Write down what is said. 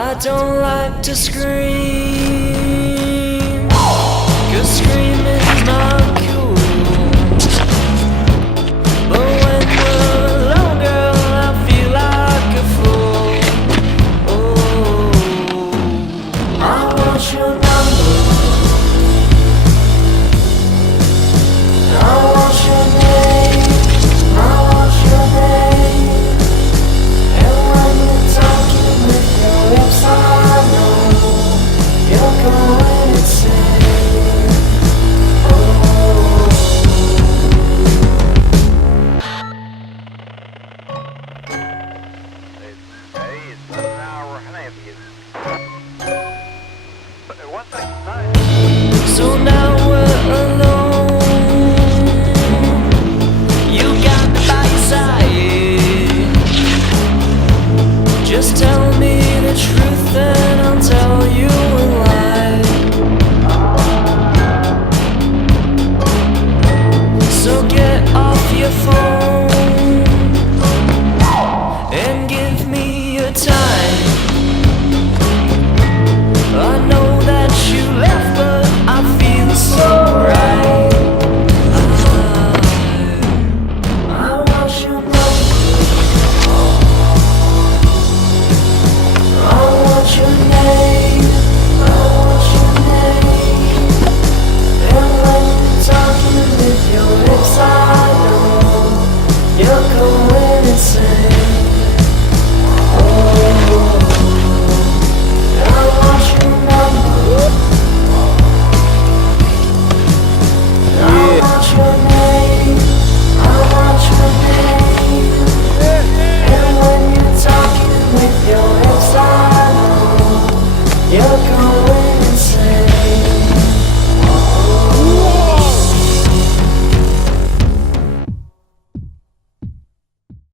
I don't like to scream, 'cause screaming's not cool. But when we're alone, girl, I feel like a fool. Oh, I want your number, I want your name, I want your name. And when you're talking with your lips, I know you're going insane. Oh, so now we're alone. You got me by your side. Just tell me the truth and I'll tell you a lie. So get off your phone and give me your time.